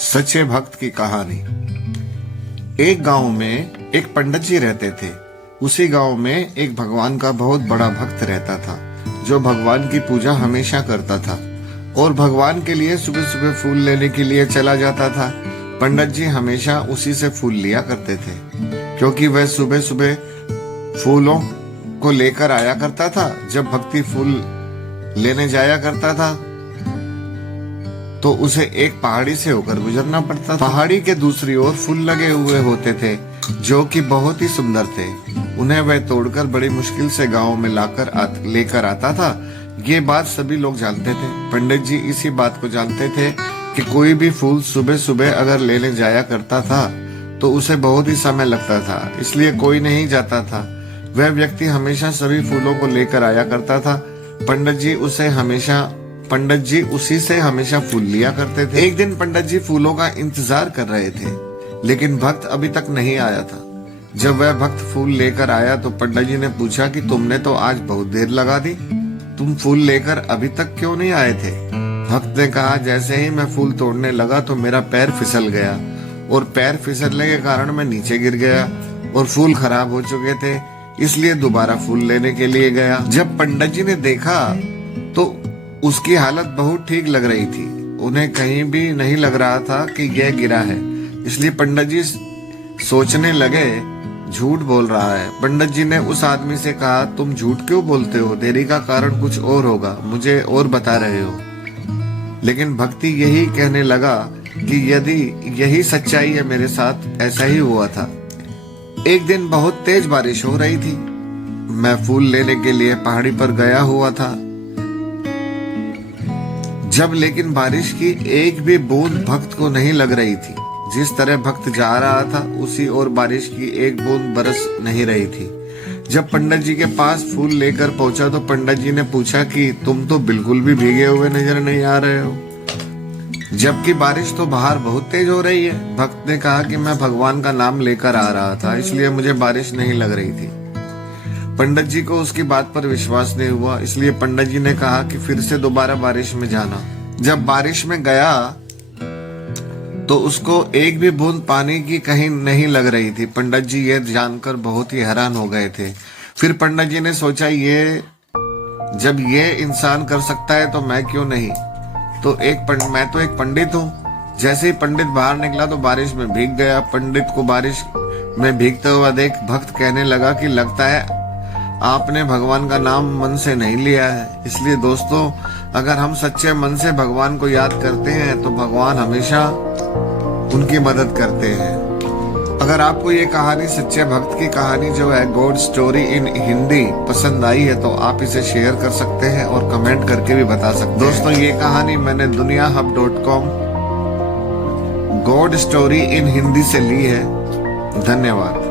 सच्चे भक्त की कहानी। एक गांव में एक पंडित जी रहते थे। उसी गांव में एक भगवान का बहुत बड़ा भक्त रहता था, जो भगवान की पूजा हमेशा करता था और भगवान के लिए सुबह सुबह फूल लेने के लिए चला जाता था। पंडित जी हमेशा उसी से फूल लिया करते थे, क्योंकि वह सुबह सुबह फूलों को लेकर आया करता था। जब भक्ति फूल लेने जाया करता था तो उसे एक पहाड़ी से होकर गुजरना पड़ता था। पहाड़ी के दूसरी ओर फूल लगे हुए होते थे, जो कि बहुत ही सुंदर थे। उन्हें वह तोड़कर बड़ी मुश्किल से गांव में लेकर आता था। ये बात सभी लोग जानते थे। पंडित जी इसी बात को जानते थे कि कोई भी फूल सुबह सुबह अगर लेने जाया करता था तो उसे बहुत ही समय लगता था, इसलिए कोई नहीं जाता था। वह व्यक्ति हमेशा सभी फूलों को लेकर आया करता था। पंडित जी उसी से हमेशा फूल लिया करते थे। एक दिन पंडित जी फूलों का इंतजार कर रहे थे, लेकिन भक्त अभी तक नहीं आया था। जब वह भक्त फूल लेकर आया तो पंडित जी ने पूछा कि तुमने तो आज बहुत देर लगा दी, तुम फूल लेकर अभी तक क्यों नहीं आए थे? भक्त ने कहा, जैसे ही मैं फूल तोड़ने लगा तो मेरा पैर फिसल गया और पैर फिसलने के कारण मैं नीचे गिर गया और फूल खराब हो चुके थे, इसलिए दोबारा फूल लेने के लिए गया। जब पंडित जी ने देखा तो उसकी हालत बहुत ठीक लग रही थी। उन्हें कहीं भी नहीं लग रहा था कि यह गिरा है, इसलिए पंडित जी सोचने लगे झूठ बोल रहा है। पंडित जी ने उस आदमी से कहा, तुम झूठ क्यों बोलते हो? देरी का कारण कुछ और होगा, मुझे और बता रहे हो। लेकिन भक्ति यही कहने लगा कि यदि यही सच्चाई है, मेरे साथ ऐसा ही हुआ था। एक दिन बहुत तेज बारिश हो रही थी। मैं फूल लेने के लिए पहाड़ी पर गया हुआ था। जब लेकिन बारिश की एक भी बूंद भक्त को नहीं लग रही थी। जिस तरह भक्त जा रहा था उसी और बारिश की एक बूंद बरस नहीं रही थी। जब पंडित जी के पास फूल लेकर पहुंचा तो पंडित जी ने पूछा कि तुम तो बिल्कुल भी भीगे हुए नजर नहीं आ रहे हो, जबकि बारिश तो बाहर बहुत तेज हो रही है। भक्त ने कहा कि मैं भगवान का नाम लेकर आ रहा था, इसलिए मुझे बारिश नहीं लग रही थी। पंडित जी को उसकी बात पर विश्वास नहीं हुआ, इसलिए पंडित जी ने कहा कि फिर से दोबारा बारिश में जाना। जब बारिश में गया तो उसको एक भी बूंद पानी की कहीं नहीं लग रही थी। पंडित जी ये जानकर बहुत ही हैरान हो गए थे। फिर पंडित जी ने सोचा, जब ये इंसान कर सकता है तो मैं क्यों नहीं? मैं तो एक पंडित हूँ। जैसे ही पंडित बाहर निकला तो बारिश में भीग गया। पंडित को बारिश में भीगता हुआ देख भक्त कहने लगा कि लगता है आपने भगवान का नाम मन से नहीं लिया है। इसलिए दोस्तों, अगर हम सच्चे मन से भगवान को याद करते हैं तो भगवान हमेशा उनकी मदद करते हैं। अगर आपको ये कहानी, सच्चे भक्त की कहानी जो है गॉड स्टोरी इन हिंदी, पसंद आई है तो आप इसे शेयर कर सकते हैं और कमेंट करके भी बता सकते हैं। दोस्तों, ये कहानी मैंने duniahub.com God story in Hindi से ली है। धन्यवाद।